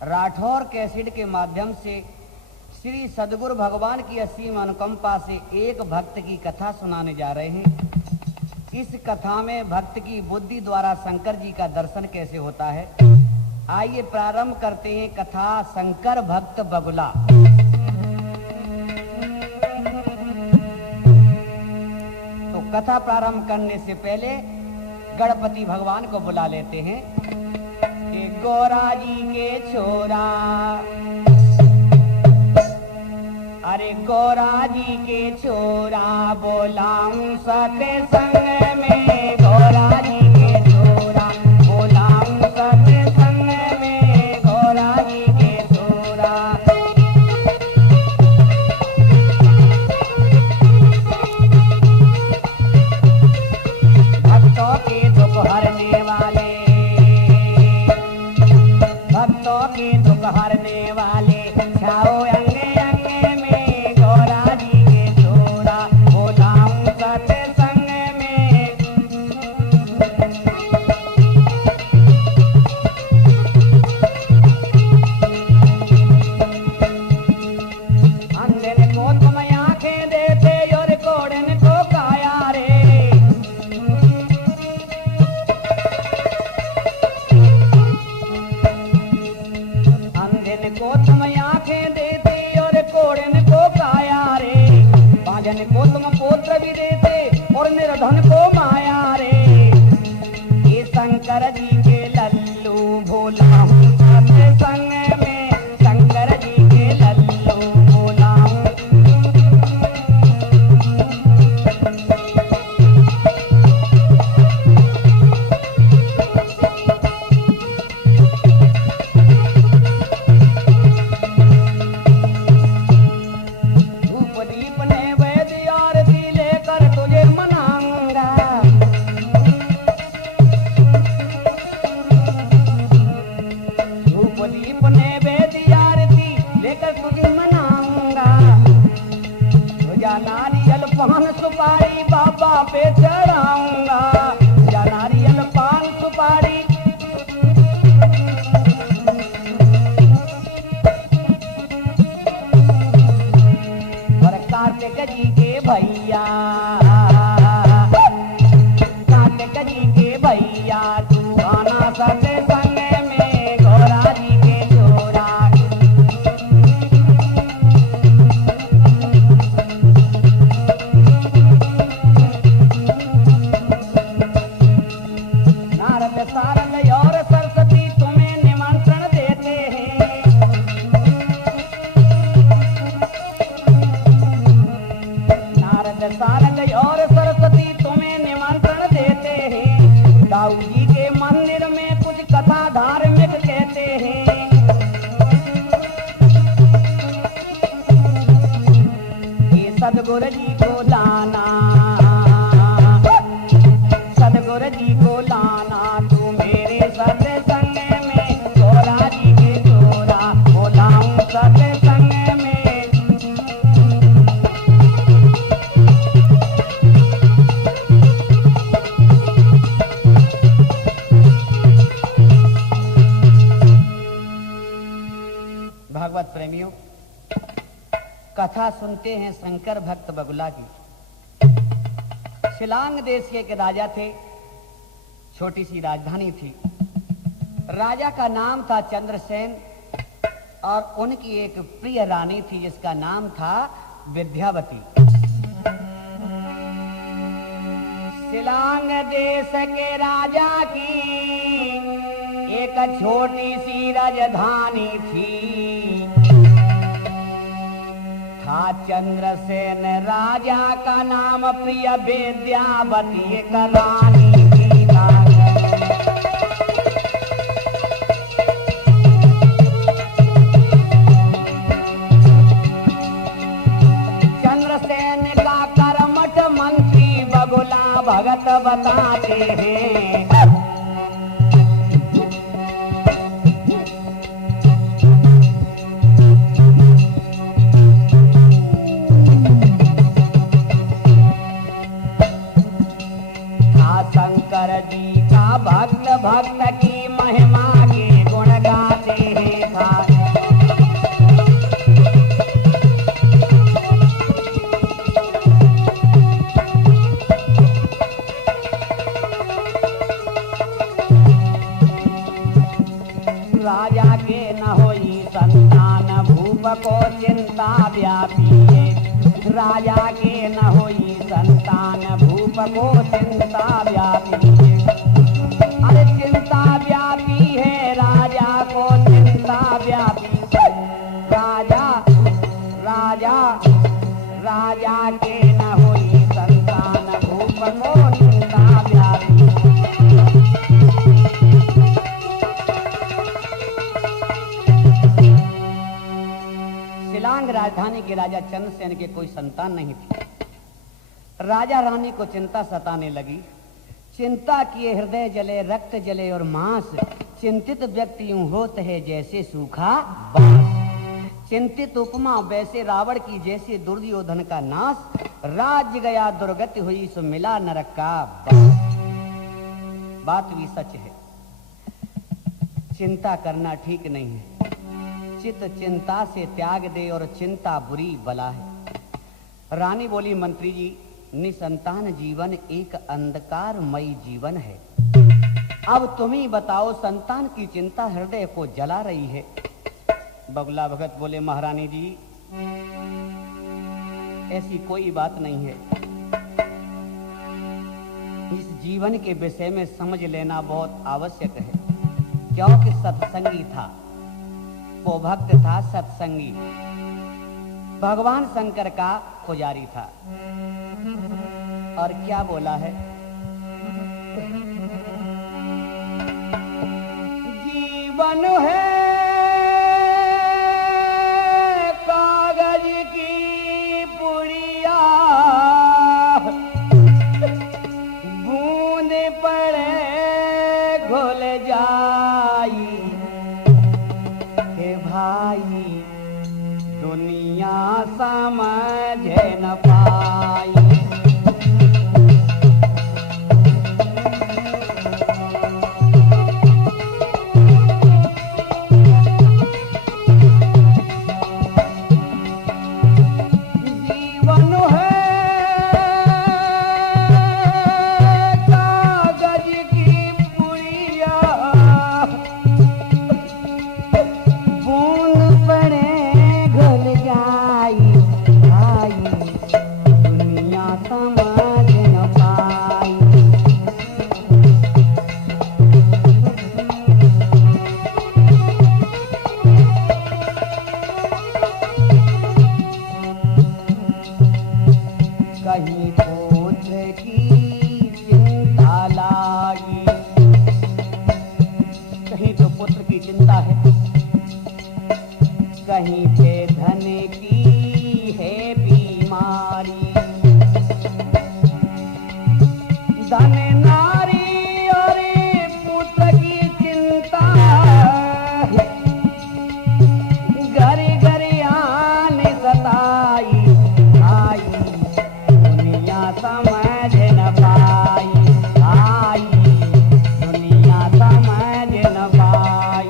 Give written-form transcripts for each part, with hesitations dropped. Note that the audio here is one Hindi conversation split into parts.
राठौर कैसेट के माध्यम से श्री सद्गुरु भगवान की असीम अनुकंपा से एक भक्त की कथा सुनाने जा रहे हैं। इस कथा में भक्त की बुद्धि द्वारा शंकर जी का दर्शन कैसे होता है, आइए प्रारंभ करते हैं कथा शंकर भक्त बगुला। तो कथा प्रारंभ करने से पहले गणपति भगवान को बुला लेते हैं। गोरा जी के छोरा, अरे गोरा जी के छोरा बोलाऊं सत्संग में, गोरा जी के छोरा बोलाऊं सत्संग में, गोरा जी के छोरा। भक्तों के दुख हरने वाले, भक्तों के दुख हरने वाले छाओ अंगे अंगे में, गोरा जी के छोरा बोलाऊं सत्संग में। अंधे को तुम आंखें देते और कोढ़न को काया रे, को तुम आंखें देते और कोढ़न को काया रे, बाजन को तुम पुत्र भी देते और निर्धन को माया रे। ये शंकर जी के लल्लू भोलाऊं सत्संग में, शंकर जी के लल्लू भोलाऊं। नारियल पान सुपारी बाबा पे चढ़ाऊंगा, या नारियल पान सुपारी। और कार्तिक जी के भैया, कार्तिक जी के भैया तू आना सत्संग में, गोरा जी के छोरा। सारंग और सरस्वती तुम्हें निमंत्रण देते हैं, नारद सारंग और सरस्वती तुम्हें निमंत्रण देते हैं। दाऊ जी के मंदिर में कुछ कथा धार्मिक कहते हैं। ये सद्गुरु जी को लाना, सद्गुरु जी को लाना तू मेरे सत्संग में, गोरा जी के छोरा बोलाऊं सत्संग में। भागवत प्रेमियों, कथा सुनते हैं शंकर भक्त बगुला की। शिलांग देश के एक राजा थे, छोटी सी राजधानी थी। राजा का नाम था चंद्रसेन और उनकी एक प्रिय रानी थी जिसका नाम था विद्यावती। शिलांग देश के राजा की एक छोटी सी राजधानी थी। था चंद्रसेन राजा का नाम, प्रिय विद्यावती एक रानी की नाम। चंद्रसेन का कर्मठ मंत्री बगुला भगत बताते हैं। शंकर जी का भक्त भक्त की महिमा के गुण गाते हैं। था राजा के न होई संतान भूप को चिंता व्यापी है। राजा के न होई संतान भूप को चिंता व्यापी है। अरे चिंता व्यापी है राजा को चिंता व्यापी है। राजा के न होई संतान भूप को चिंता व्यापी है। शिलांग राजधानी के राजा चंद्रसेन के कोई संतान नहीं थी। राजा रानी को चिंता सताने लगी। चिंता किए हृदय जले, रक्त जले और मांस। चिंतित व्यक्ति यूं होते है जैसे सूखा बांस। चिंतित उपमा वैसे रावण की जैसे दुर्योधन का नाश। राज्य गया दुर्गति हुई सो मिला नरक का बास। बात भी सच है, चिंता करना ठीक नहीं है। चित चिंता से त्याग दे और चिंता बुरी बला है। रानी बोली, मंत्री जी निसंतान जीवन एक अंधकारमयी जीवन है। अब तुम ही बताओ, संतान की चिंता हृदय को जला रही है। बगुला भगत बोले, महारानी जी ऐसी कोई बात नहीं है। इस जीवन के विषय में समझ लेना बहुत आवश्यक है। क्योंकि सत्संगी था, वो भक्त था सत्संगी, भगवान शंकर का पुजारी था। और क्या बोला है, जीवन है कागज की पुड़िया, बूंद पड़े घुल जाई। हे भाई दुनिया समझ न पाई। कहीं पे धन की है बीमारी। धन नारी और पुत्र की चिंता, घर घर आने सताई। आई दुनिया समझ न पाई। आई दुनिया समझ न पाई।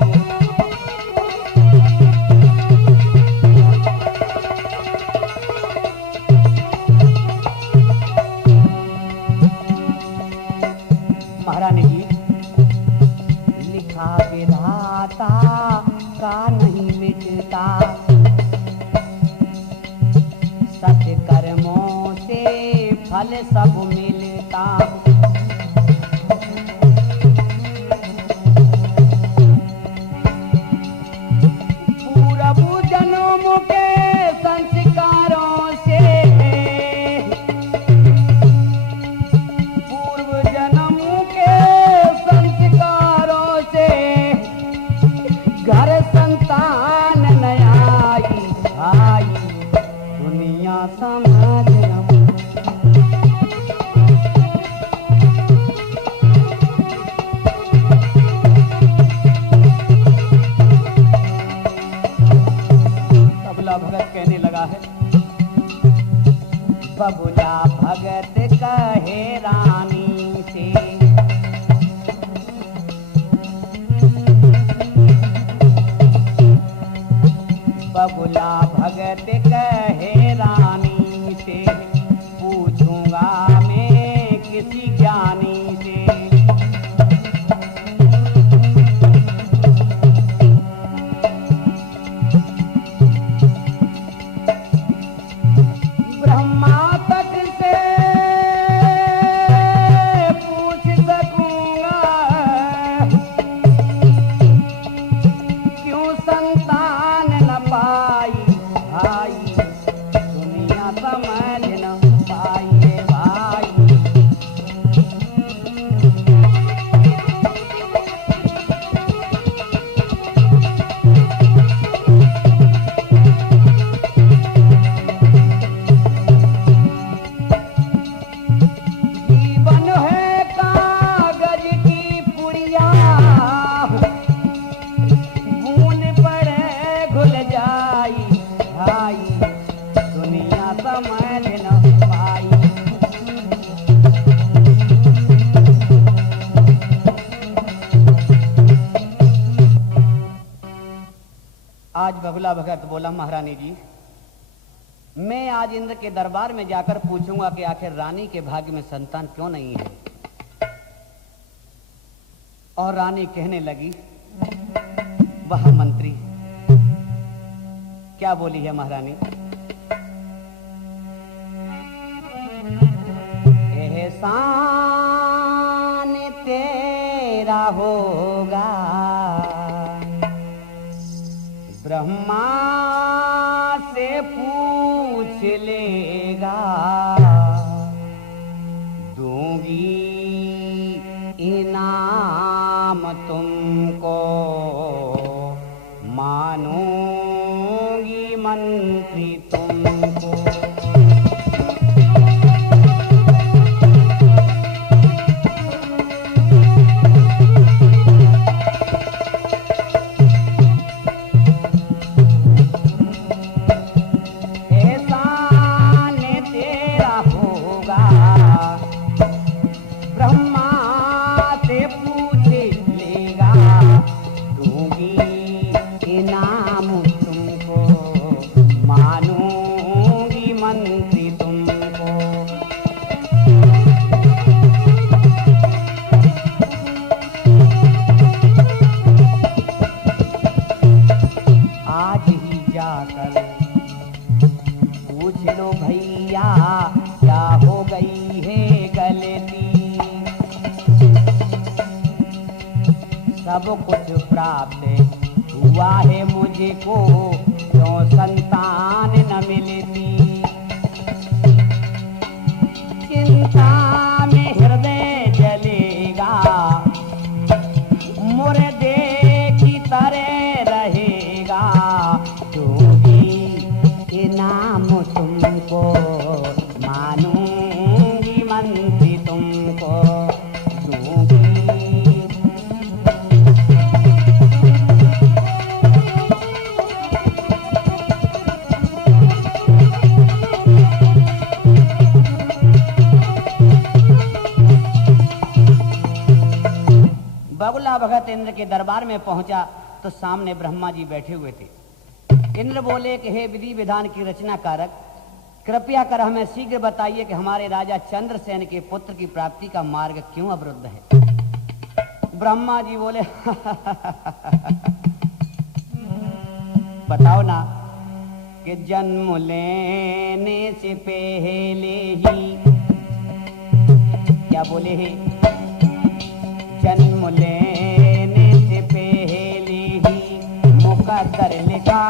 महारानी जी, लिखा विधाता का नहीं मिटता, सत्य कर्मों से फल सब मिलता। पूर्व जन्म के संस्कारों से, घर संतान नयाई। आई दुनिया समझ न। तबला भगत कहने लगा है, बबुला भगत कहे रानी से, बबुला भगत कहे रानी से, पूछूंगा मैं किसी ज्ञानी से। आज बगुला भगत बोला, महारानी जी, मैं आज इंद्र के दरबार में जाकर पूछूंगा कि आखिर रानी के भाग्य में संतान क्यों नहीं है। और रानी कहने लगी, वह मंत्री क्या बोली है महारानी? एहसान तेरा होगा, ब्रह्मा से पूछ लेगा, दूंगी इनाम तुमको, मानूंगी मंत्री तुमको। सब कुछ प्राप्त हुआ है मुझको, क्यों संतान न मिलती। चिंता में हृदय जलेगा, मुर्दे की तरह रहेगा, दूंगी इनाम तुमको, मानूंगी मंत्री तुमको, दूंगी। बगुला भगत इंद्र के दरबार में पहुंचा तो सामने ब्रह्मा जी बैठे हुए थे। इंद्र बोले कि हे विधि विधान की रचना कारक, कृपया कर हमें शीघ्र बताइए कि हमारे राजा चंद्रसेन के पुत्र की प्राप्ति का मार्ग क्यों अवरुद्ध है। ब्रह्मा जी बोले बताओ ना कि जन्म लेने से पहले ही, क्या बोले हैं, जन्म लेने से पहले ही मुकद्दर लिखा,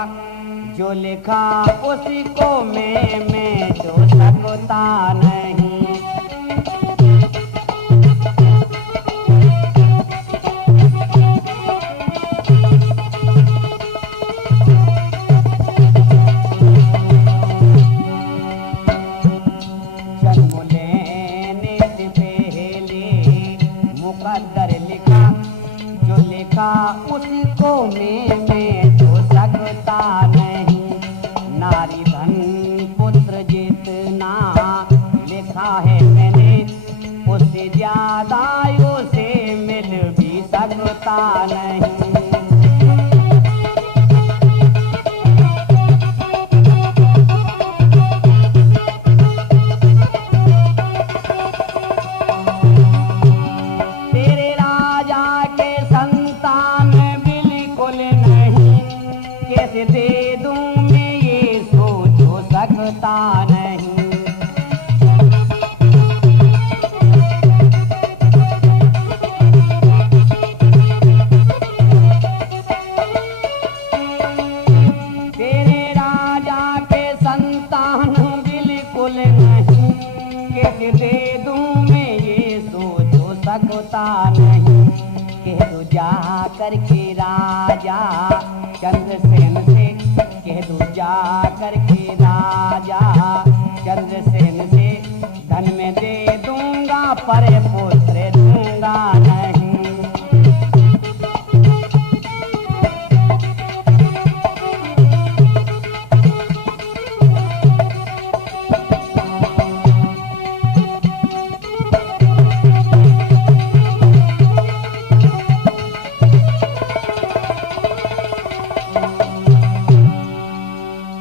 जो लिखा उसी को मैं जो सकता नहीं। जन्म लेने से पहले मुकद्दर लिखा, जो लिखा उसको मैं जो सकता नहीं। नारी धन पुत्र जितना लिखा है मैंने, उससे ज्यादा उसे मिल भी सकता नहीं। दे दूं मैं ये सोचो सकता नहीं। तेरे राजा के संतान बिल्कुल नहीं, कैसे दे दूं मैं ये सोचो सकता नहीं। कह दो जा करके राजा चंद्रसेन से, कह दो जा करके राजा चंद्रसेन से, धन में दे दूंगा पर पुत्र दूंगा नहीं।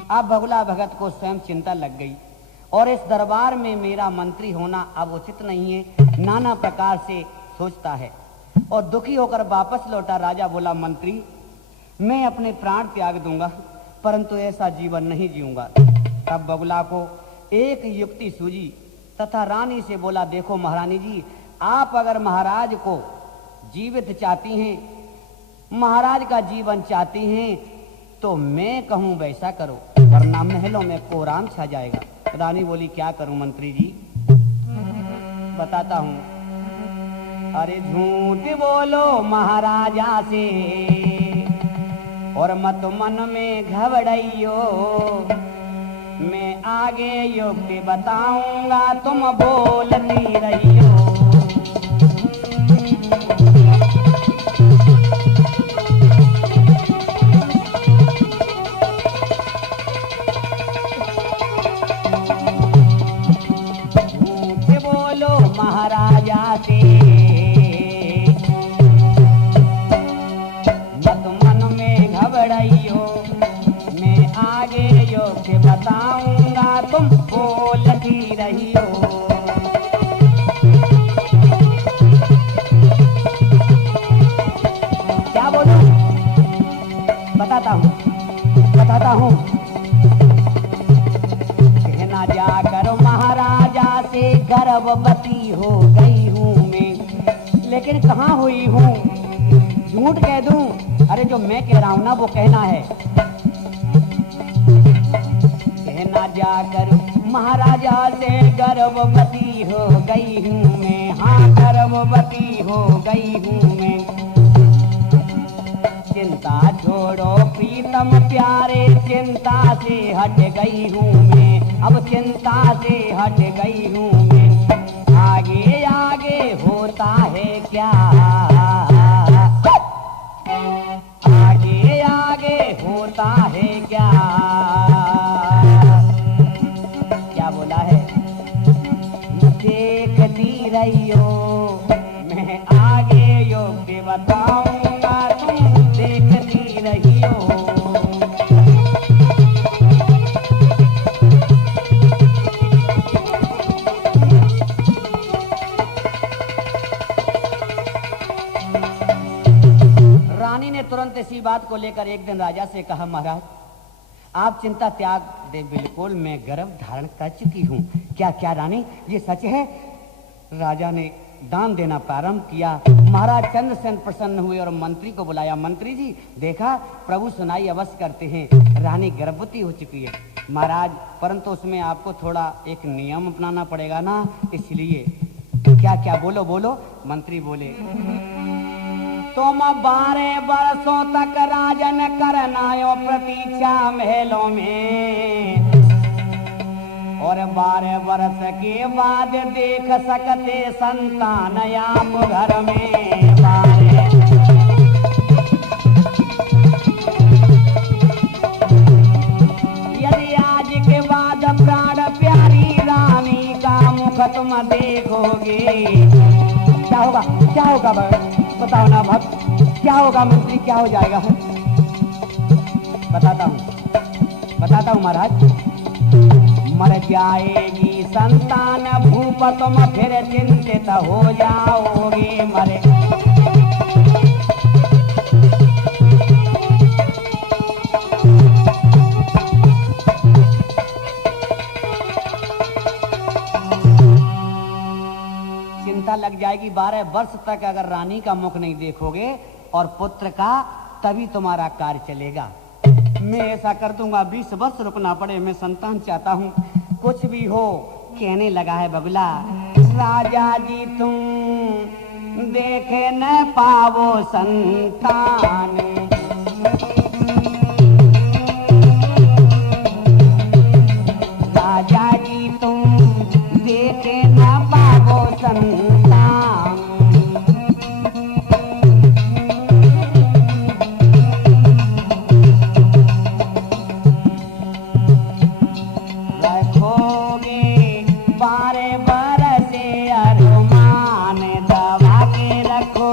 अब बगुला भगत को स्वयं चिंता लग गई और इस दरबार में मेरा मंत्री होना अब उचित नहीं है, नाना प्रकार से सोचता है और दुखी होकर वापस लौटा। राजा बोला, मंत्री मैं अपने प्राण त्याग दूंगा परंतु ऐसा जीवन नहीं जीऊंगा। तब बगुला को एक युक्ति सूझी तथा रानी से बोला, देखो महारानी जी, आप अगर महाराज को जीवित चाहती हैं, महाराज का जीवन चाहती हैं तो मैं कहूं वैसा करो वरना महलों में कोराम छा जाएगा। रानी बोली, क्या करूं मंत्री जी? बताता हूं। अरे झूठ बोलो महाराजा से और मत मन में घबराइयो, मैं आगे युक्ति बताऊंगा तुम बोलती रहियो। झूठ बोलो महाराजा से मत मन में घबराइयो, मैं आगे योग्य बताऊंगा तुम बोलती रहियो। क्या बोलूं? बताता हूं। कहना जाकर महाराजा से गर्भवती हो गई हूं मैं, लेकिन कहाँ हुई हूं? झूठ कह दूं? अरे जो मैं कह रहा हूं ना वो कहना है। कहना जाकर महाराजा से गर्भवती हो गई हूं मैं, हाँ गर्भवती हो गई हूं मैं। चिंता छोड़ो प्रीतम प्यारे, चिंता से हट गई हूं मैं, अब चिंता से हट गई हूं मैं। आगे आगे होता है क्या, आगे आगे होता है क्या? क्या बोला है? देखती रहियो, मैं आगे योग्य बताऊंगा तुम देखती रहियो। रानी ने तुरंत इसी बात को लेकर एक दिन राजा से कहा, महाराज आप चिंता त्याग दे, बिल्कुल मैं गर्भ धारण कर चुकी हूँ। क्या क्या रानी ये सच है? राजा ने दान देना प्रारंभ किया। महाराज चंद्रसेन प्रसन्न हुए और मंत्री को बुलाया। मंत्री जी देखा, प्रभु सुनाई अवश्य करते हैं, रानी गर्भवती हो चुकी है। महाराज परंतु उसमें आपको थोड़ा एक नियम अपनाना पड़ेगा ना, इसलिए। क्या क्या? बोलो बोलो। मंत्री बोले, तुम 12 वर्षों तक राजन करनायो प्रतीक्षा महलों में, और 12 वर्ष के बाद देख सकते संतान आप घर में। 12 यदि आज के बाद प्राण प्यारी रानी का मुख तुम देखोगे, क्या होगा? क्या होगा बताओ ना भक्त, क्या होगा मंत्री? क्या हो जाएगा? बताता हूँ महाराज। मर जाएगी संतान भूप, तुम फिर चिंतित हो जाओगे। मरे चिंता लग जाएगी। 12 वर्ष तक अगर रानी का मुख नहीं देखोगे और पुत्र का, तभी तुम्हारा कार्य चलेगा। मैं ऐसा कर दूंगा, 20 वर्ष रुकना पड़े, मैं संतान चाहता हूँ। कुछ भी हो। कहने लगा है बगुला, राजा जी तुम देख न पावो संतान, राजा जी तुम देख न पावो संतान। रखोगे 12 बरस अरमान दबा के रखो,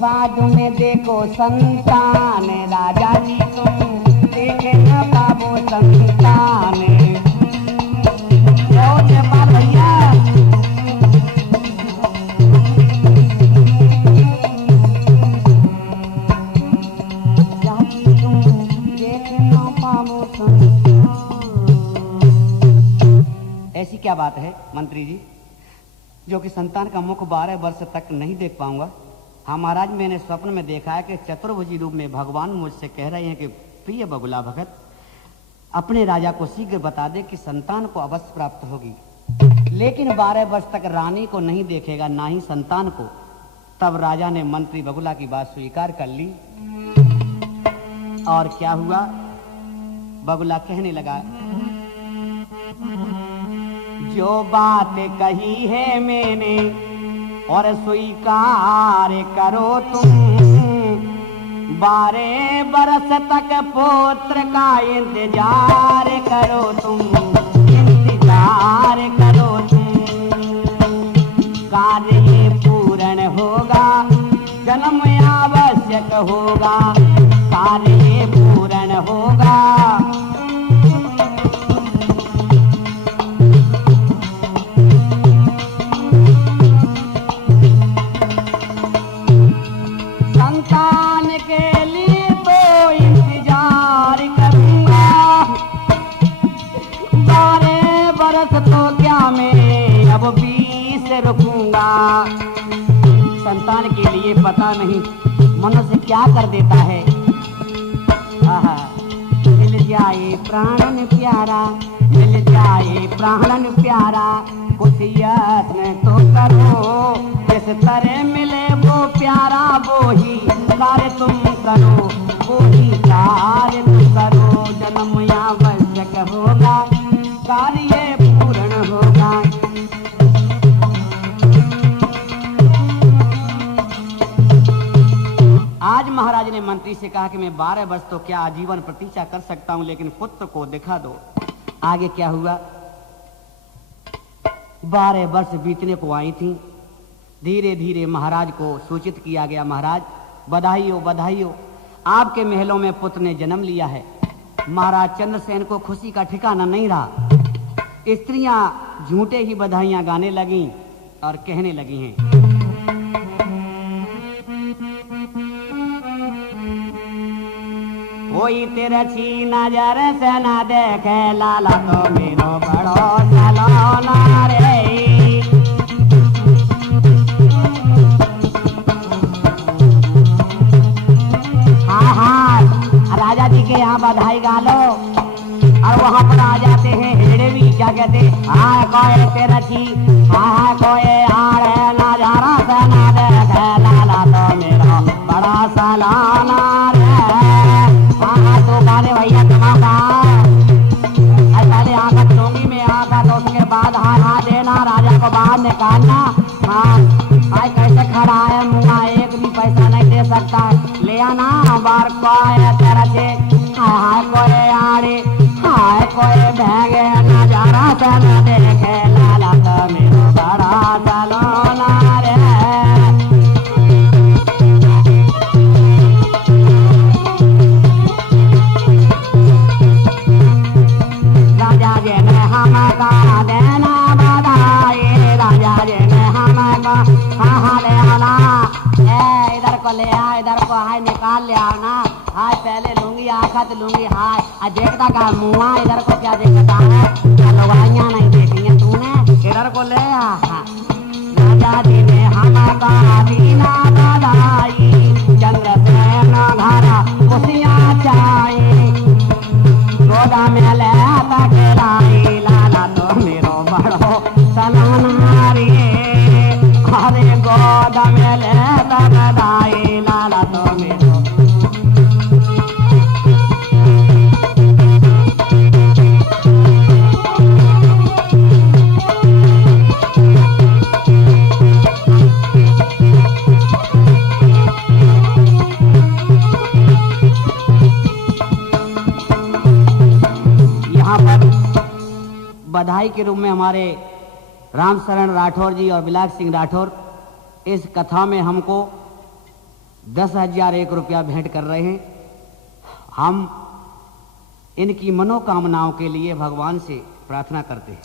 बाजू में देखो संतान राजा जी तुम देखे न पाबो संतान भैया ऐसी क्या बात है मंत्री जी जो कि संतान का मुख 12 वर्ष तक नहीं देख पाऊंगा। हाँ महाराज, मैंने स्वप्न में देखा है कि चतुर्भुजी रूप में भगवान मुझसे कह रहे हैं कि प्रिय बगुला भगत अपने राजा को शीघ्र बता दे कि संतान को अवश्य प्राप्त होगी, लेकिन 12 वर्ष तक रानी को नहीं देखेगा ना ही संतान को। तब राजा ने मंत्री बगुला की बात स्वीकार कर ली और क्या हुआ, बगुला कहने लगा, जो बात कही है मैंने और स्वीकार करो तुम, 12 बरस तक पुत्र का इंतजार करो तुम, इंतजार करो तुम। कार्य पूर्ण होगा, जन्म आवश्यक होगा, कार्य पूर्ण होगा। संतान के लिए तो इंतजार करूंगा, 12 बरस तो क्या मैं अब 20 रुकूंगा। संतान के लिए पता नहीं मनुष्य क्या कर देता है। मिल जाए प्राणन प्यारा, मिल जाए प्राणन प्यारा, कुछ यत्न तो करो, जिस तरह मिले वो प्यारा वो ही कार्य तुम करो, वो ही कार्य तुम करो। जन्म आवश्यक होगा, कार्य पूर्ण होगा। आज महाराज ने मंत्री से कहा कि मैं 12 वर्ष तो क्या आजीवन प्रतीक्षा कर सकता हूं, लेकिन पुत्र को दिखा दो। आगे क्या हुआ, 12 वर्ष बीतने को आई थी। धीरे धीरे महाराज को सूचित किया गया, महाराज बधाई हो बधाई हो, आपके महलों में पुत्र ने जन्म लिया है। महाराज चंद्रसेन को खुशी का ठिकाना नहीं रहा। स्त्रियां झूठे ही बधाइयां गाने लगीं और कहने लगी हैं, कोई तिरछी नजर से न देखे लाला तो मेरो बड़ो सलोना रे। राजा जी के यहाँ बधाई गा लो और वहाँ पर आ जाते हैं हेड़े भी, क्या कहते, हाँ कोई तिरछी, हाँ कोई आड़े नजारा से न देखे लाला तो मेरो बड़ा सलोना रे। हाँ तो गाने भैया कमाता पहले आकर चोंगी में आकर तो उसके बाद हाँ देना, राजा को बाहर निकालना। हाँ कैसे खड़ा है मुँह, एक भी पैसा नहीं दे सकता, ले आना बार कोई तरह हाय कोई आड़े, हाय कोई भैगे नजारा से न देखे लाला तो मेरो बड़ा सलोना रे। राजा जी ने हमका देना बधाई, राजा जी ने हमका हाँ ले आना, इधर को ले आ, इधर को हाय निकाल ले आना, हाय पहले लूंगी आखत लूंगी, हाय देखता का मुआ, इधर को क्या देखता है, लुगाइयां नहीं देखी है तूने, इधर को ले आ। राजा जी ने हमका दीना बधाई, चंद्रसेन घरा खुशियां चाई, गोदा में ले लाई लाला तो मेरो बड़ो सलोना रे। अरे गोदा में ले लाई लाला तो मेरो। बधाई के रूप में हमारे रामशरण राठौर जी और बिलास सिंह राठौर इस कथा में हमको 10,001 रुपया भेंट कर रहे हैं। हम इनकी मनोकामनाओं के लिए भगवान से प्रार्थना करते हैं।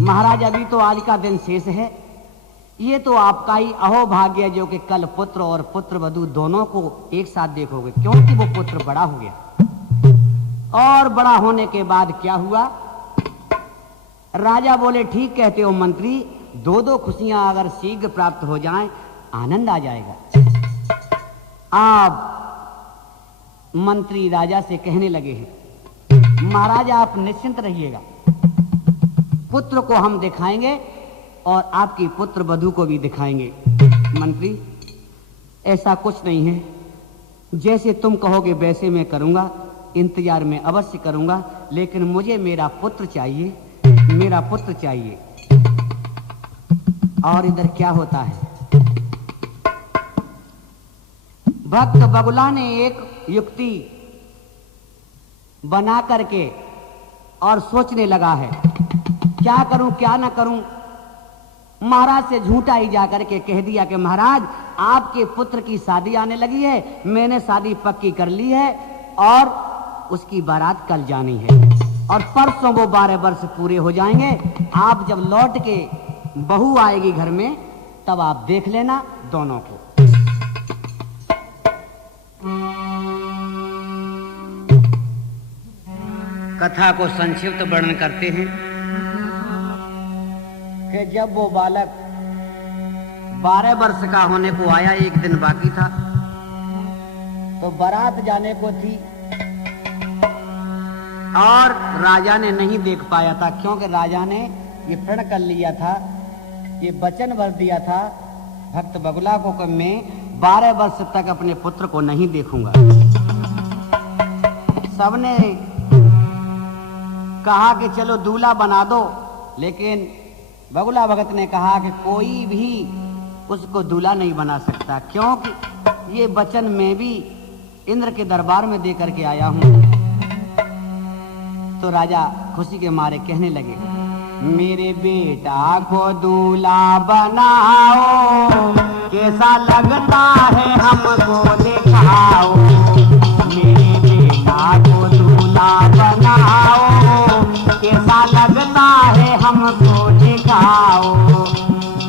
महाराज, अभी तो आज का दिन शेष है। ये तो आपका ही अहोभाग्य है जो कि कल पुत्र और पुत्र वधू दोनों को एक साथ देखोगे, क्योंकि वो पुत्र बड़ा हो गया। और बड़ा होने के बाद क्या हुआ? राजा बोले, ठीक कहते हो मंत्री, दो दो खुशियां अगर शीघ्र प्राप्त हो जाएं, आनंद आ जाएगा। आप मंत्री राजा से कहने लगे हैं, महाराज आप निश्चिंत रहिएगा, पुत्र को हम दिखाएंगे और आपकी पुत्र वधू को भी दिखाएंगे। मंत्री, ऐसा कुछ नहीं है, जैसे तुम कहोगे वैसे मैं करूंगा, इंतजार में अवश्य करूंगा, लेकिन मुझे मेरा पुत्र चाहिए, मेरा पुत्र चाहिए। और इधर क्या होता है? भक्त बगुला ने एक युक्ति बना करके और सोचने लगा है, क्या करूं क्या ना करूं। महाराज से झूठा ही जाकर के कह दिया कि महाराज आपके पुत्र की शादी आने लगी है, मैंने शादी पक्की कर ली है और उसकी बारात कल जानी है और परसों वो 12 वर्ष पूरे हो जाएंगे। आप जब लौट के बहू आएगी घर में तब आप देख लेना दोनों को। कथा को संक्षिप्त वर्णन करते हैं कि जब वो बालक 12 वर्ष का होने को आया, एक दिन बाकी था, तो बारात जाने को थी और राजा ने नहीं देख पाया था, क्योंकि राजा ने ये प्रण कर लिया था, ये वचन भर दिया था भक्त बगुला को कि मैं 12 वर्ष तक अपने पुत्र को नहीं देखूंगा। सबने कहा कि चलो दूल्हा बना दो, लेकिन बगुला भगत ने कहा कि कोई भी उसको दूल्हा नहीं बना सकता, क्योंकि ये वचन मैं भी इंद्र के दरबार में दे करके आया हूं। तो राजा खुशी के मारे कहने लगे, मेरे बेटा को दूल्हा बनाओ, कैसा लगता है हमको दिखाओ। मेरे बेटा को दूल्हा बनाओ, कैसा लगता है हमको दिखाओ।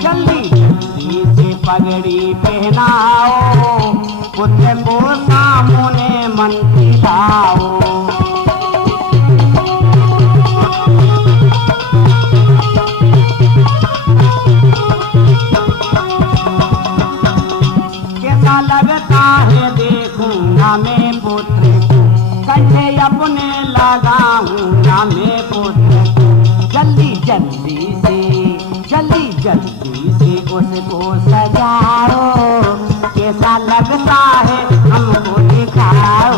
जल्दी जल्दी से पगड़ी पहनाओ, पुत्र को सामने मन दिखाओ। कैसा लगता है देखूंगा मैं पुत्र को, कंधे अपने लगाऊंगा मैं पुत्र को। जल्दी जल्दी से उसको सजाओ, कैसा लगता है हमको दिखाओ।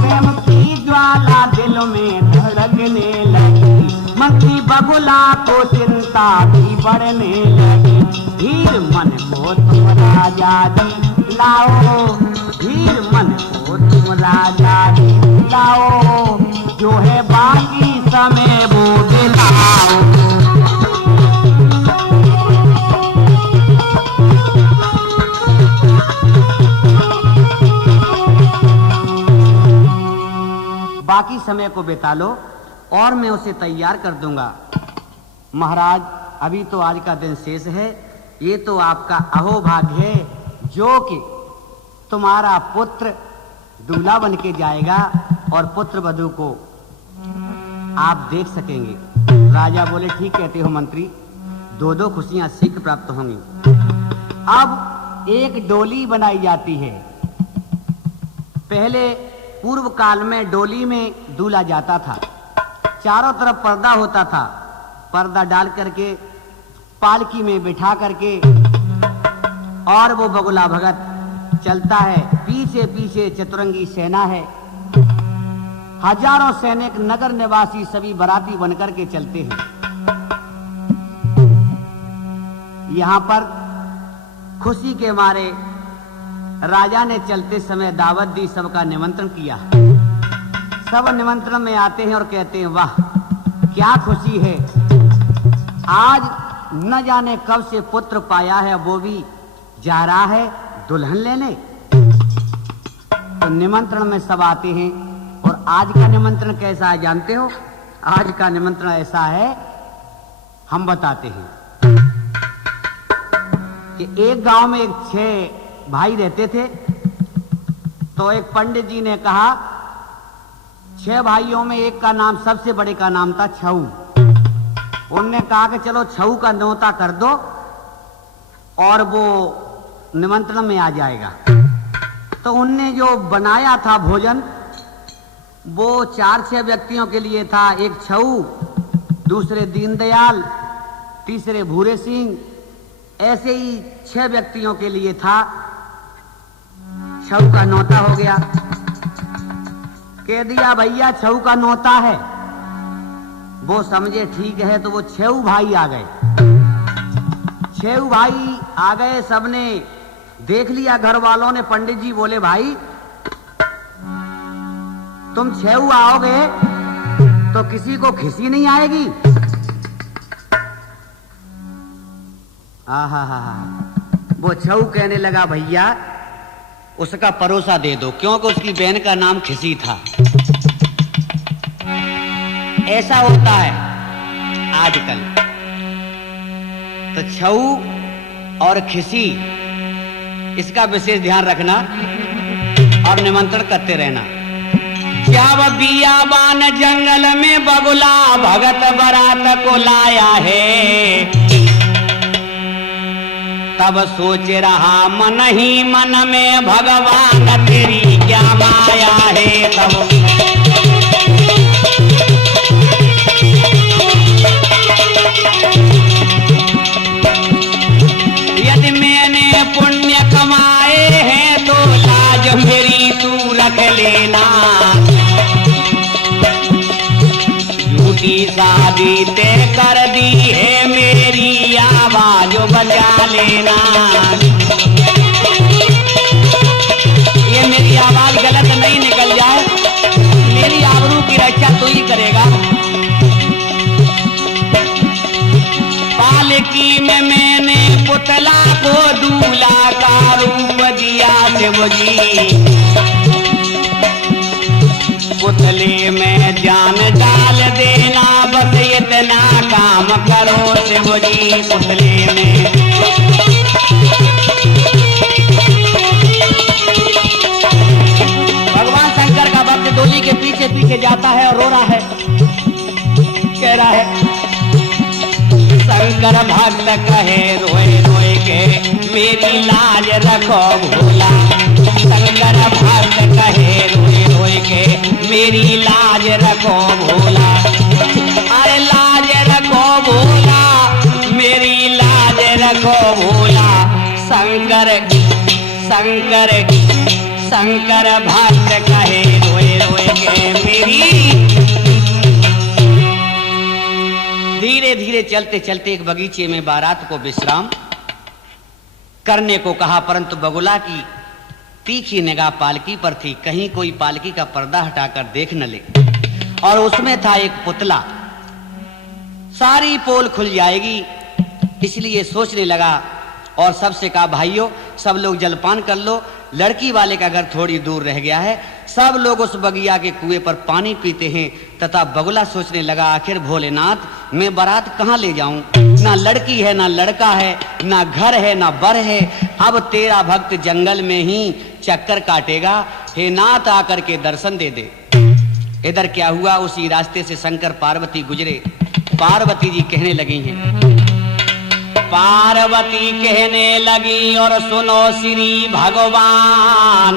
प्रेम की ज्वाला दिल में धड़कने लगी, मंत्री बगुला को चिंता भी बढ़ने लगी। हीर मन को तुम राजा दिलाओ, हीर मन को तुम राजा दिलाओ, जो है बाकी समय वो दिलाओ। बाकी समय को बिता लो और मैं उसे तैयार कर दूंगा। महाराज, अभी तो आज का दिन शेष है, ये तो आपका अहोभाग्य है जो कि तुम्हारा पुत्र दूल्हा बन के जाएगा और पुत्र वधू को आप देख सकेंगे। राजा बोले, ठीक कहते हो मंत्री, दो दो खुशियां शीघ्र प्राप्त होंगी। अब एक डोली बनाई जाती है। पहले पूर्व काल में डोली में दूल्हा जाता था, चारों तरफ पर्दा होता था, पर्दा डाल करके पालकी में बिठा करके और वो बगुला भगत चलता है, पीछे पीछे चतुरंगी सेना है। हजारों सैनिक नगर निवासी सभी बाराती बनकर के चलते हैं। यहां पर खुशी के मारे राजा ने चलते समय दावत दी, सबका निमंत्रण किया। सब निमंत्रण में आते हैं और कहते हैं वाह क्या खुशी है, आज न जाने कब से पुत्र पाया है, वो भी जा रहा है दुल्हन लेने। तो निमंत्रण में सब आते हैं। और आज का निमंत्रण कैसा है जानते हो? आज का निमंत्रण ऐसा है, हम बताते हैं कि एक गांव में 6 भाई रहते थे। तो एक पंडित जी ने कहा, 6 भाइयों में एक का नाम, सबसे बड़े का नाम था छऊ। उनने कहा कि चलो छऊ का न्योता कर दो और वो निमंत्रण में आ जाएगा। तो उनने जो बनाया था भोजन, वो 4-6 व्यक्तियों के लिए था। एक छऊ, दूसरे दीनदयाल, तीसरे भूरे सिंह, ऐसे ही 6 व्यक्तियों के लिए था। छऊ का न्योता हो गया, कह दिया भैया छऊ का न्योता है। वो समझे ठीक है, तो वो 6 भाई आ गए। 6 भाई आ गए, सबने देख लिया घर वालों ने। पंडित जी बोले भाई तुम 6 आओगे तो किसी को खिसी नहीं आएगी? वो 6 कहने लगा भैया उसका परोसा दे दो, क्योंकि उसकी बहन का नाम खिसी था। ऐसा होता है आजकल। तो 6 और खिसी, इसका विशेष ध्यान रखना और निमंत्रण करते रहना। जब बियाबान जंगल में बगुला भगत बारात को लाया है, तब सोच रहा मन ही मन में भगवान तेरी क्या माया है। तब यदि मैंने पुण्य कमाए हैं तो लाज मेरी तू रख लेना, झूठी शादी तय कर दी है मेरी आवाज बजा लेना। ये मेरी आवाज गलत नहीं निकल जाए, मेरी आबरू की रक्षा तो ही करेगा। पालकी में मैंने पुतला को दूल्हा का रूप दिया शिवजी, पुतले में जान डाल देना, बस इतना काम करो शिवजी। पुतले में भगवान शंकर का भक्त डोली के पीछे पीछे जाता है और रो रहा है, कह रहा है शंकर भक्त कहे रोए रोए के मेरी लाज रखो भोला। शंकर भक्त कहे रोए रोए के मेरी लाज रखो भोला। अरे लाज रखो भोला, मेरी लाज रखो भोला। शंकर शंकर शंकर भक्त कहे रोए रोए के मेरी। धीरे धीरे चलते चलते एक बगीचे में बारात को विश्राम करने को कहा, परंतु बगुला की तीखी निगाह पालकी पर थी, कहीं कोई पालकी का पर्दा हटाकर देख न ले। और उसमें था एक पुतला, सारी पोल खुल जाएगी, इसलिए सोचने लगा। और सबसे कहा भाइयों सब लोग जलपान कर लो, लड़की वाले का घर थोड़ी दूर रह गया है। सब लोग उस बगिया के कुएं पर पानी पीते हैं। तथा बगुला सोचने लगा आखिर भोलेनाथ मैं बारात कहाँ ले जाऊं, ना लड़की है ना लड़का है, ना घर है ना बर है। अब तेरा भक्त जंगल में ही चक्कर काटेगा, हे नाथ आकर के दर्शन दे दे। इधर क्या हुआ, उसी रास्ते से शंकर पार्वती गुजरे। पार्वती जी कहने लगी हैं, पार्वती कहने लगी और सुनो श्री भगवान,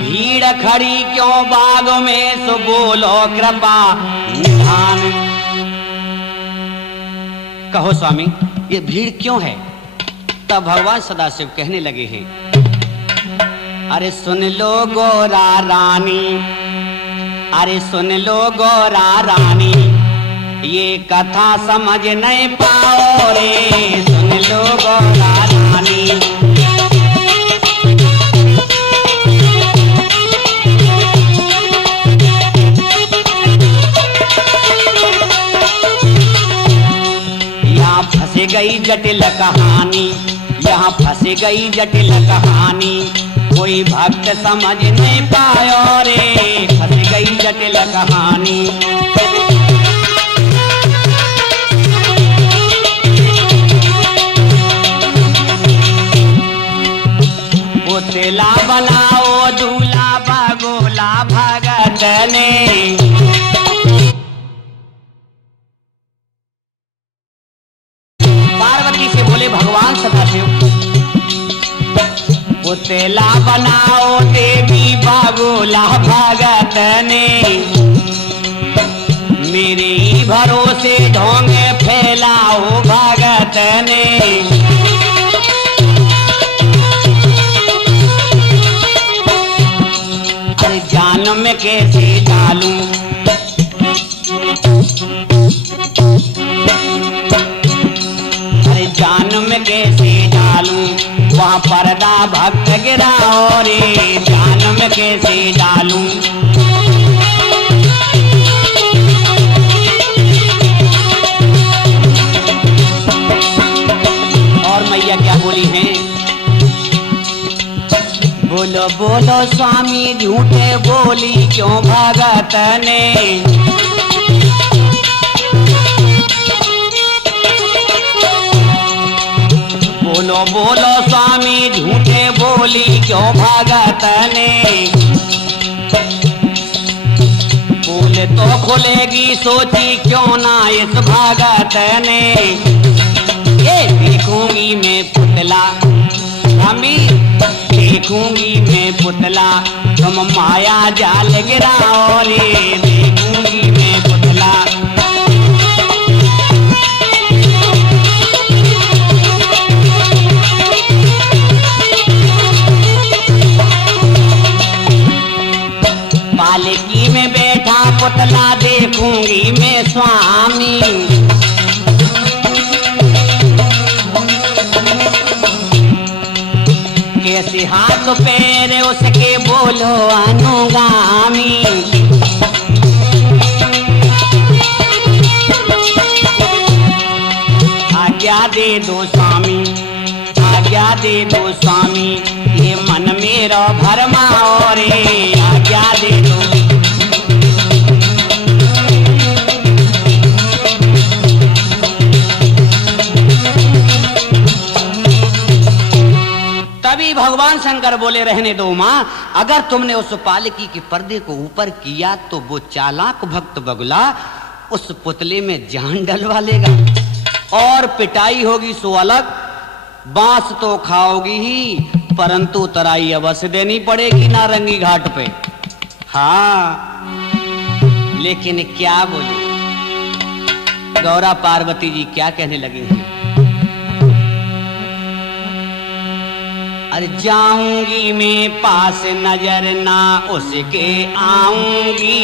भीड़ खड़ी क्यों बाग में सो बोलो कृपा निधान। कहो स्वामी ये भीड़ क्यों है? तब भगवान सदाशिव कहने लगे हैं, अरे सुन लो गोरा रानी अरे सुन लो गोरा रानी, ये कथा समझ नहीं पाओ रे, सुन लो गोरा रानी। यहाँ फंस गई जटिल कहानी, यहाँ फंस गई जटिल कहानी, कोई भक्त समझ नहीं पायो रे, फंस गई जटिल कहानी। पुतला बनाओ दूल्हा भगोला भगत ने, पार्वती से बोले भगवान सदाशिव, पुतला बनाओ देवी भगोला भगत ने, मेरे ही भरोसे ढोंगे फैलाओ भगत ने। अरे जान में कैसे डालूं, अरे जान में कैसे डालूं, वहाँ पर्दा भक्त गिराओ रे, जान में कैसे डालूं। और मैया क्या बोली है, बोलो बोलो स्वामी झूठे बोली क्यों भगत ने, बोलो बोलो स्वामी झूठे बोली क्यों भगत ने, बोले तो खुलेगी सोची क्यों ना इस भगत ने। ये देखूंगी मैं पुतला स्वामी, देखूंगी मैं पुतला, तुम माया जाल गिराओ रे, देखूंगी मैं पुतला। पालकी में बैठा पुतला देखूंगी मैं स्वामी, कैसे हाथ पैर उसके बोलो अनुगामी। आज्ञा दे दो स्वामी, आज्ञा दे दो स्वामी, ये मन मेरा भरमाओ रे, आज्ञा दे दो। तभी भगवान शंकर बोले रहने दो माँ, अगर तुमने उस पालकी के पर्दे को ऊपर किया तो वो चालाक भक्त बगुला उस पुतले में जान डलवा लेगा, और पिटाई होगी सो अलग, बांस तो खाओगी ही परंतु तराई अवश्य देनी पड़ेगी नारंगी घाट पे। हाँ लेकिन क्या बोले, गौरा पार्वती जी क्या कहने लगी हैं, अरे जाऊंगी मैं पास नजर ना उसके आऊंगी,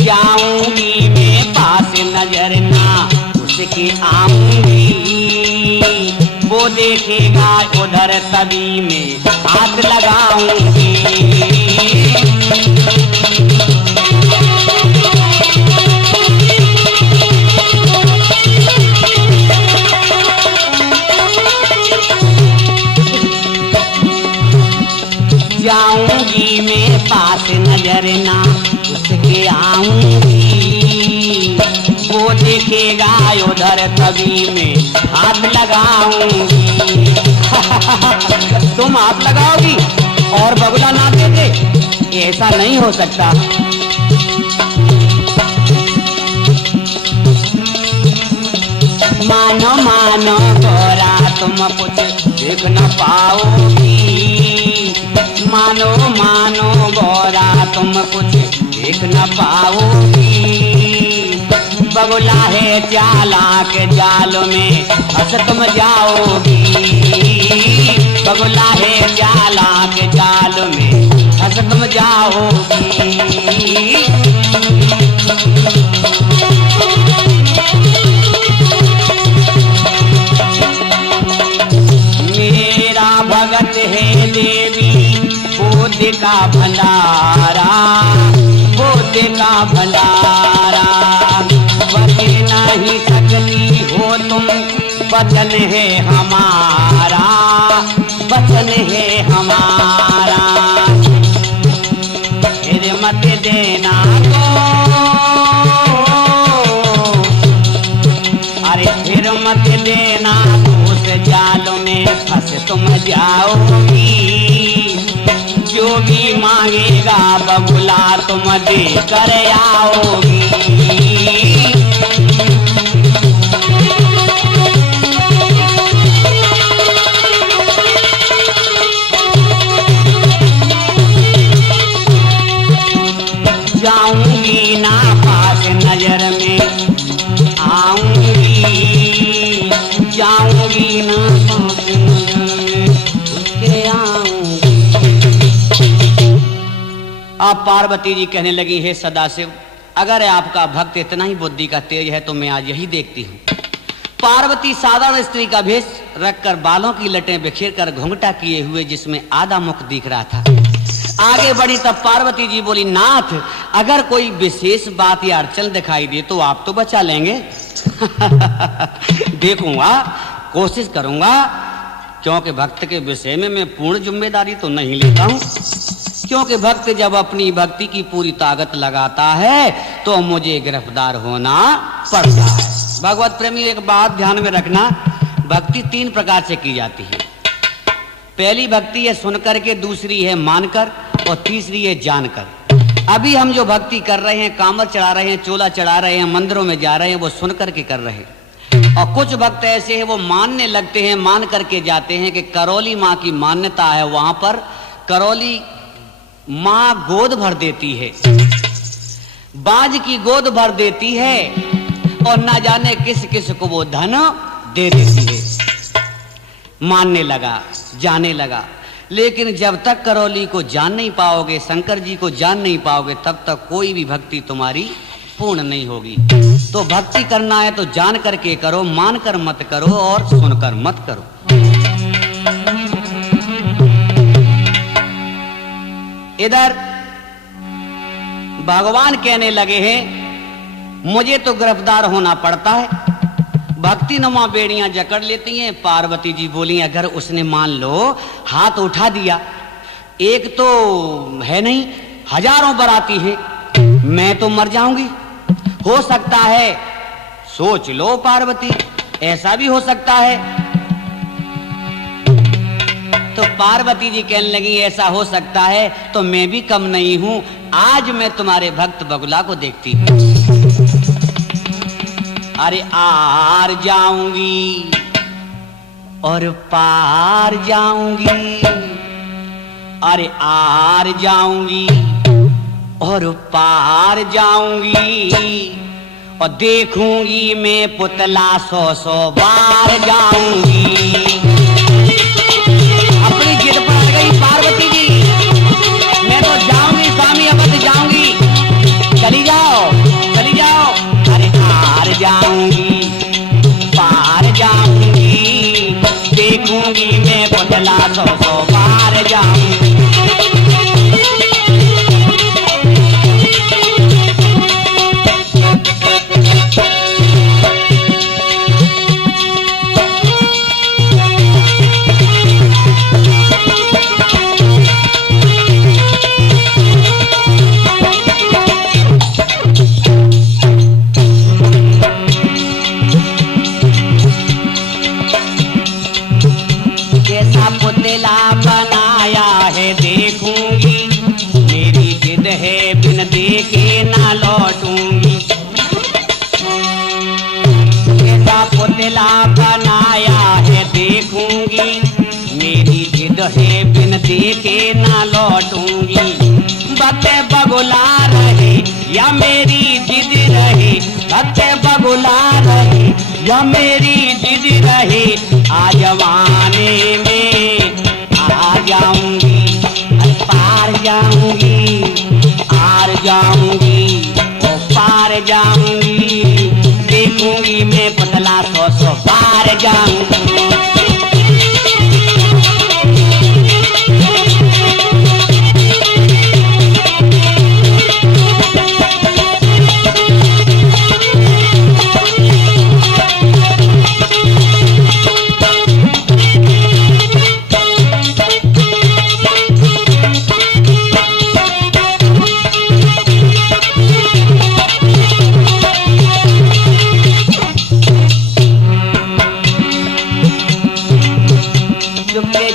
जाऊंगी मैं पास नजर ना उसके आऊंगी, वो देखेगा उधर तभी मैं हाथ लगाऊंगी। जाऊंगी मैं पास नजर ना उसके आऊंगी, वो देखेगा उधर तभी मैं हाथ लगाऊंगी। तुम हाथ लगाओगी और बगुला ना देते, ऐसा नहीं हो सकता। मानो मानो गोरा तुम कुछ देख न पाओगी, मानो मानो गोरा तुम कुछ देख न पाओगी, बगुला है चालाक जाल में फंस तुम जाओगी, बगुला है चालाक जाल में फंस फंस तुम जाओगी। मेरा भगत है देवी बुद्धि का भंडारा, बुद्धि का भंडारा। बच नहीं सकती हो तुम, वचन है हमारा, वचन है हमारा। फिर मत देना को, अरे फिर मत देना उस जाल में फंस तुम जाओगी। जो भी मांगेगा बबुला तुम दे कर आओगी। जाऊंगी ना पास नजर में आऊंगी, जाऊंगी ना पास नजर में उसके आऊंगी। अब पार्वती जी कहने लगी, हे सदाशिव, अगर आपका भक्त इतना ही बुद्धि का तेज है तो मैं आज यही देखती हूँ। पार्वती साधारण स्त्री का भेष रखकर बालों की लटें बिखेर कर घुंघटा किए हुए जिसमें आधा मुख दिख रहा था आगे बढ़ी। तब पार्वती जी बोली, नाथ अगर कोई विशेष बात या अड़चन दिखाई दे तो आप तो बचा लेंगे। देखूंगा, कोशिश करूंगा, क्योंकि भक्त के विषय में मैं पूर्ण जिम्मेदारी तो नहीं लेता हूं। क्योंकि भक्त जब अपनी भक्ति की पूरी ताकत लगाता है तो मुझे गिरफ्तार होना पड़ता है। भगवत प्रेमी एक बात ध्यान में रखना, भक्ति 3 प्रकार से की जाती है। पहली भक्ति है सुनकर के, दूसरी है मानकर और तीसरी है जानकर। अभी हम जो भक्ति कर रहे हैं, कामर चढ़ा रहे हैं, चोला चढ़ा रहे हैं, मंदिरों में जा रहे हैं, वो सुन करके कर रहे हैं। और कुछ भक्त ऐसे हैं वो मानने लगते हैं, मान करके जाते हैं कि करौली माँ की मान्यता है, वहां पर करौली माँ गोद भर देती है, बाज की गोद भर देती है और ना जाने किस किस को वो धन दे देती है। मानने लगा, जाने लगा, लेकिन जब तक करौली को जान नहीं पाओगे, शंकर जी को जान नहीं पाओगे, तब तक कोई भी भक्ति तुम्हारी पूर्ण नहीं होगी। तो भक्ति करना है तो जान करके करो, मान कर मत करो और सुनकर मत करो। इधर भगवान कहने लगे हैं, मुझे तो गिरफ्तार होना पड़ता है। भक्ति नुमा बेड़ियां जकड़ लेती हैं। पार्वती जी बोली, अगर उसने मान लो हाथ उठा दिया, एक तो है नहीं, हजारों बराती है, मैं तो मर जाऊंगी। हो सकता है, सोच लो पार्वती, ऐसा भी हो सकता है। तो पार्वती जी कहने लगी, ऐसा हो सकता है तो मैं भी कम नहीं हूं। आज मैं तुम्हारे भक्त बगुला को देखती हूं। अरे आर जाऊंगी और पार जाऊंगी, अरे आर जाऊंगी और पार जाऊंगी, और देखूंगी मैं पुतला 100 बार जाऊंगी। अपनी जिद पर अड़ गई पार्वती जी, मैं तो जाऊंगी स्वामी, अवध जाऊंगी, चली जाओ चली जाओ। अरे हार जाऊंगी, पार जाऊंगी, देखूंगी मैं पुतला 100 बार जाऊंगी। पुतला बनाया है देखूंगी, मेरी जिद है बिन देखे ना लौटूंगी। ऐसा पुतला बनाया है देखूंगी, मेरी जिद है बिन देखे ना लौटूंगी। भक्त बगुला रहे या मेरी जिद रहे, भक्त बगुला रहे या मेरी जिद रहे, आ जवाने में आ जाऊंगी, पार जाऊंगी। जाऊं।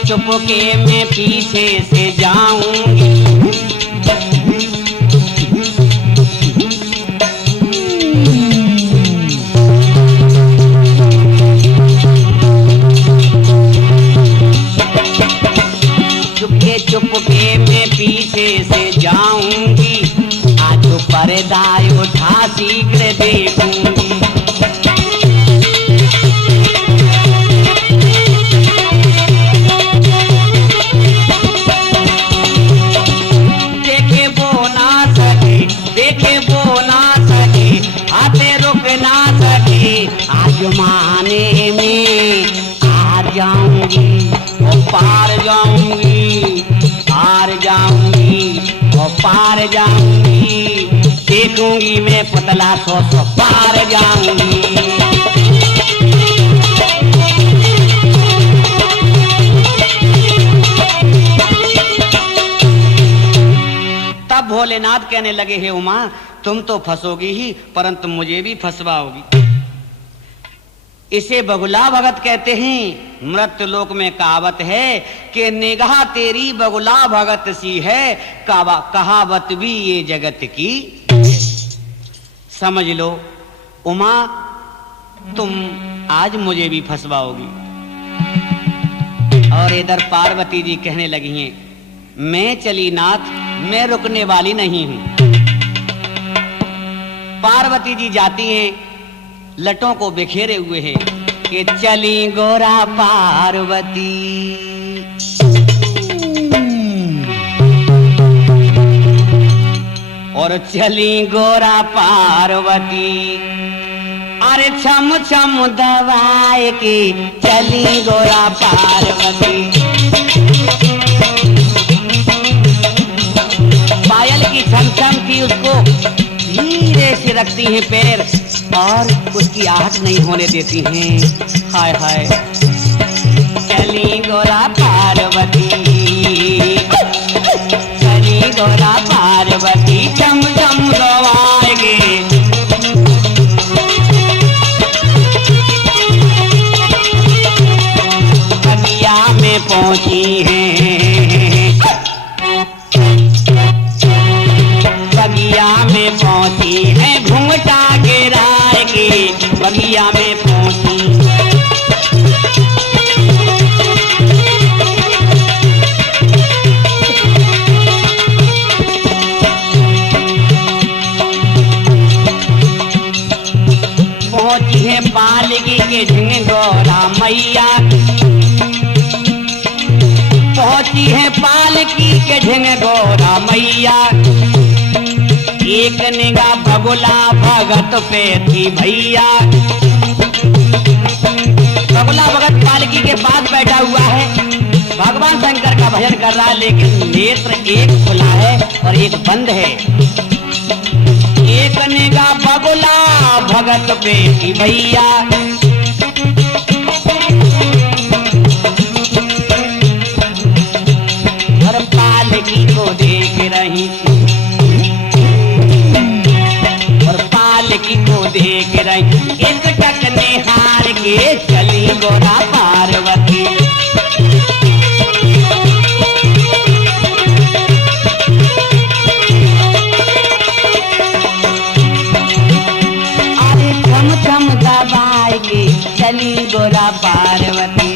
चुपके में पीछे से जाऊंगी, चुपके में पीछे से जाऊंगी, आज पर्दा उठा शीघ्र देखूंगी। जमाने में हार जाऊंगी और पार जाऊंगी, हार जाऊंगी और पार जाऊंगी, देखूंगी मैं पुतला 100 पार जाऊंगी। तब भोलेनाथ कहने लगे, हे उमा, तुम तो फंसोगी ही परंतु मुझे भी फंसवाओगी। इसे बगुला भगत कहते हैं। मृत्यु लोक में कहावत है कि निगाह तेरी बगुला भगत सी है, कहावत भी ये जगत की। समझ लो उमा, तुम आज मुझे भी फंसवाओगी। और इधर पार्वती जी कहने लगी हैं, मैं चली नाथ, मैं रुकने वाली नहीं हूं। पार्वती जी जाती हैं, लटों को बिखेरे हुए हैं कि चली गोरा पार्वती, और चली गोरा पार्वती, अरे छम छम दवाए की चली गोरा पार्वती। पायल की छम छम की उसको धीरे से रखती हैं पैर और उसकी आहट नहीं होने देती हैं। हाय हाय चली गोरा पार्वती, चली गोरा पार्वती, चम चम गवाएगे। बगिया में पहुंची हैं, बगिया में पहुंची है, घूंघटा गिराए के बगिया में पहुंची। पहुंची है पालकी के झिंगोरा मैया, पहुंची है पालकी के झिंगोरा मैया। एक निगाह बगुला भगत पे थी भैया, बगुला भगत पालकी के पास बैठा हुआ है, भगवान शंकर का भजन कर रहा है, लेकिन नेत्र एक खुला है और एक बंद है। एक निगाह बगुला भगत पे थी भैया, और पालकी को देख रही थी, पालकी को देख रही, एक टक निहार के चली गोरा पार्वती। अरे छम छम दबाए के चली गोरा पार्वती।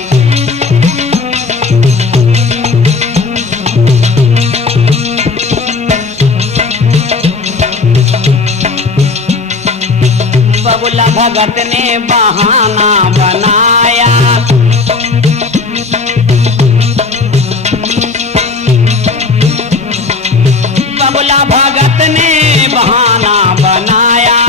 बगुला भगत ने बहाना बनाया, बगुला भगत ने बहाना बनाया।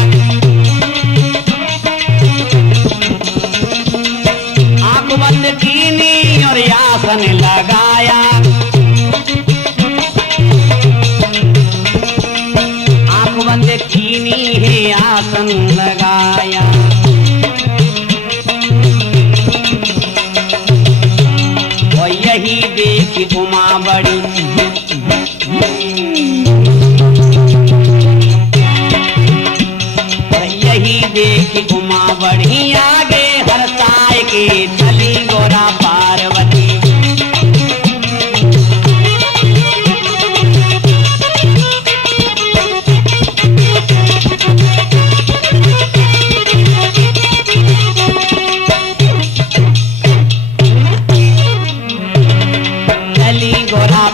उमा बढ़ी आगे हरसाए के चली गोरा पार्वती।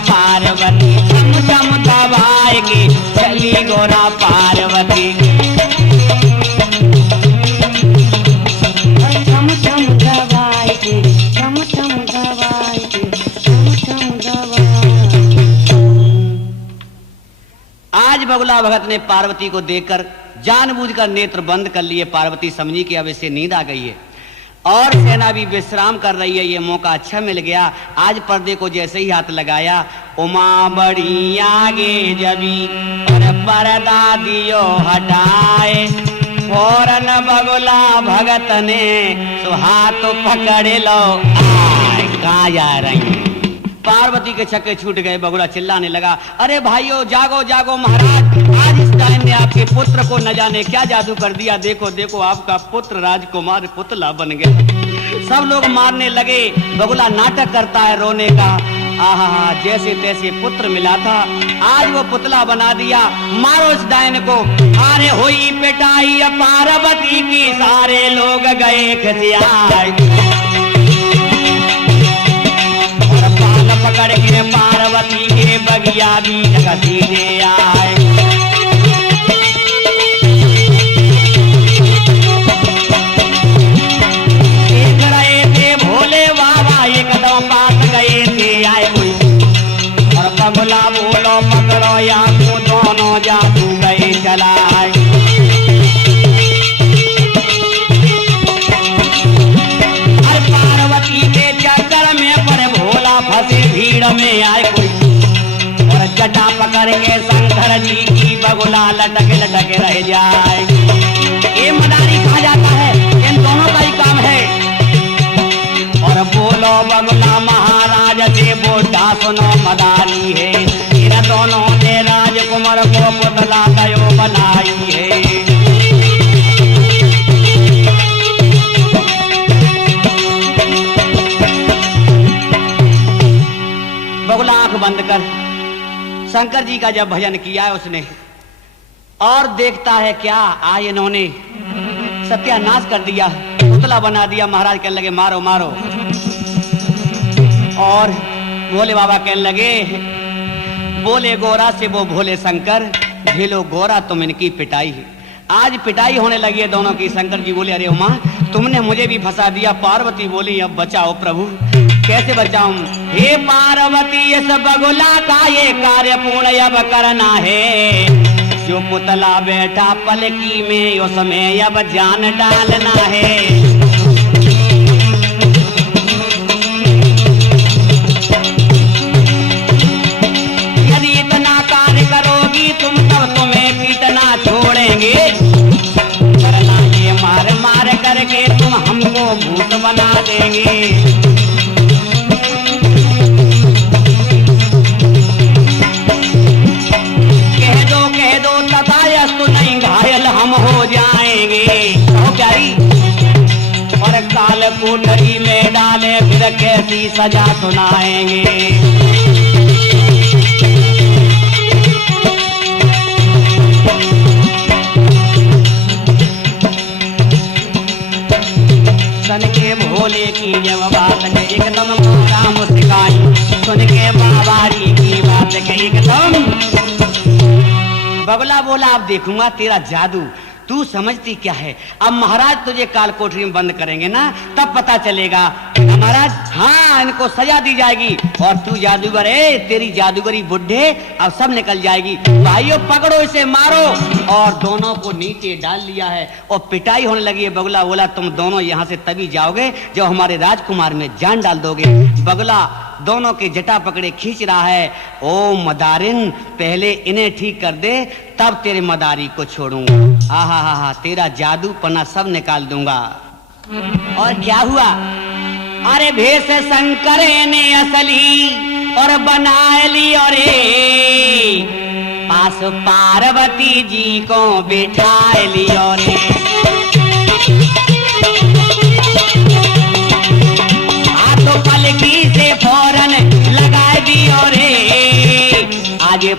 पार्वती छम छम दबाए के चली गोरा पार्वती। छम छम दबाए के छम छम दबाए के छम छम दबाए। आज बगुला भगत ने पार्वती को देखकर जानबूझकर नेत्र बंद कर लिए। पार्वती समझी कि अब इसे नींद आ गई है और सेना भी विश्राम कर रही है, ये मौका अच्छा मिल गया। आज पर्दे को जैसे ही हाथ लगाया, उमा बड़ी आगे जबी और पर्दा दियो हटाए। फौरन बगुला भगत ने सुहात पकड़ लो, आए कहाँ जा रही। पार्वती के छक्के छूट गए। बगुला चिल्लाने लगा, अरे भाइयों जागो जागो महाराज, आज इस डायन ने आपके पुत्र को न जाने क्या जादू कर दिया। देखो देखो आपका पुत्र राजकुमार पुतला बन गया। सब लोग मारने लगे। बगुला नाटक करता है रोने का। आहा जैसे तैसे पुत्र मिला था, आज वो पुतला बना दिया। मारो इस डायन को। अरे हुई पिटाई पार्वती की, सारे लोग गए खसियाए। पकड़ के पार्वती के बगिया बीच घसीटे आए। देख रहे थे भोले बाबा एकदम पास गए थे आए कोई। और बगुला बोलो पकड़ो या तू दोनों जादू गए चलाए। पार्वती के चक्कर में पर भोला फंसे भीड़ में आए कोई। और जटा पकड़ के शंकर जी की बगुला लटक लटक रह जाए। ये मदारी कहा जाता है, इन दोनों का ही काम है। और बोलो बगुला महाराज से बोटा सुनो मदारी है, इन दोनों ने राजकुमार को पुतला दयो बनाई है। बगुला आंख बंद कर शंकर जी का जब भजन किया है उसने, और देखता है क्या, आज इन्होंने सत्यानाश कर दिया, पुतला बना दिया। महाराज कहने लगे मारो मारो। और भोले बाबा कहने लगे, बोले गोरा से वो भोले शंकर, झेलो गोरा तुम इनकी पिटाई है। आज पिटाई होने लगी है दोनों की। शंकर जी बोले अरे उमा तुमने मुझे भी फंसा दिया। पार्वती बोली अब बचाओ प्रभु। कैसे बचाऊं? हे पार्वती इस बगुला का ये कार्य पूर्ण अब करना है। जो पुतला बैठा पलकी में उसमें अब जान डालना है। यदि इतना कार्य करोगी तुम तब तुम्हें पीटना छोड़ेंगे, वरना ये मार मार करके तुम हमको भूत बना देंगे। तो नहीं घायल हम हो जाएंगे। और काल कोठरी में डाले फिर कैसी सजा सुनाएंगे। सन के भोले की जब बात कही एकदम मोरा मुस्काई, सुन के बाबारी की बात कही एकदम। बगुला बोला अब देखूंगा तेरा जादू, तू समझती क्या है। अब महाराज तुझे काल कोठरी में बंद करेंगे ना, तब पता चलेगा। महाराज हाँ इनको सजा दी जाएगी। और तू जादूगर है, तेरी जादूगरी बुढ़े अब सब निकल जाएगी। भाइयों पकड़ो इसे मारो। और दोनों को नीचे डाल लिया है और पिटाई होने लगी है। बगुला बोला तुम दोनों यहाँ से तभी जाओगे जब हमारे राजकुमार में जान डाल दोगे। बगुला दोनों के जटा पकड़े खींच रहा है। ओ मदारिन पहले इन्हें ठीक कर दे तब तेरे मदारी को छोड़ूंगा। आहा हा हा तेरा जादू पना सब निकाल दूंगा। और क्या हुआ? अरे भेष शंकर ने असली और बना ली और पास पार्वती जी को बिठा लियो रे।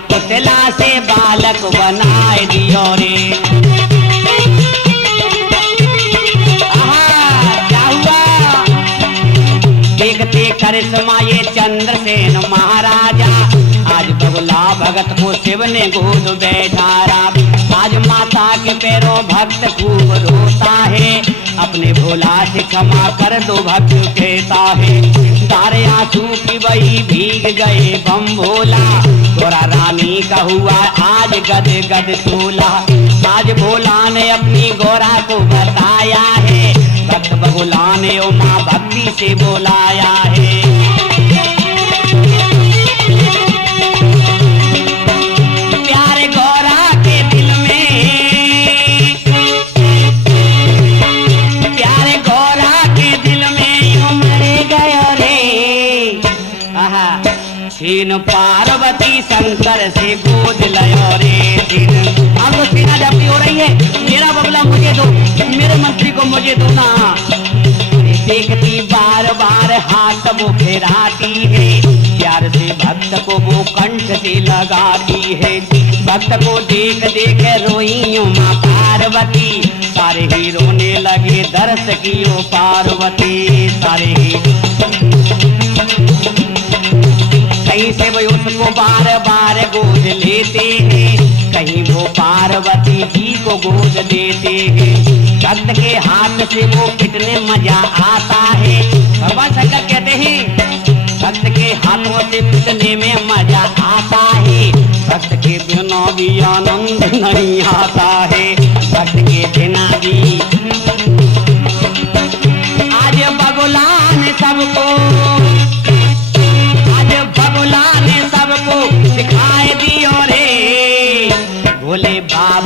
पुतला से बालक बनाए दियो रे। क्या हुआ? देखते करिश्मा ये चंद्रसेन महाराजा, आज बगुला भगत को शिव ने गोद बैठारा। आज माता के पैरों भक्त खूब रोता है, अपने भोला से क्षमा कर दो भक्त कहता है। तारे आंसू की वही भीग गए बम भोला, गोरा रानी का हुआ आज गद गद तोला। आज भोला ने अपनी गोरा को बताया है, भक्त बगुला ने उमा भक्ति से बुलाया है। प्यारे गोरा के दिल में, प्यारे गोरा के दिल में उमड़ गयो रे। आहा, छीन पार्वती शंकर से गोद लयो रे। अब तो सीना जब्ती हो रही है, मेरा बबला मुझे दो, मेरे मंत्री को मुझे दो ना। देखती बार बार हाथ वो फेराती है, प्यार से भक्त को वो कंठ से लगाती है। भक्त को देख देख रोई उमा पार्वती, सारे ही रोने लगे दर्श की ओ पार्वती। सारे ही कहीं से वो उसको बार बार गोद लेते हैं, कहीं वो पार्वती जी को गोद देते हैं। भक्त के हाथ से वो कितने मजा आता है, भगवान शंकर कहते हैं भक्त के हाथों से कितने में मजा आता है। भक्त के बिना भी आनंद नहीं आता है, भक्त के बिना भी। आज बगुला ने सबको, आज बगुला ने सबको दिखाई दियो रे। भोले बाबा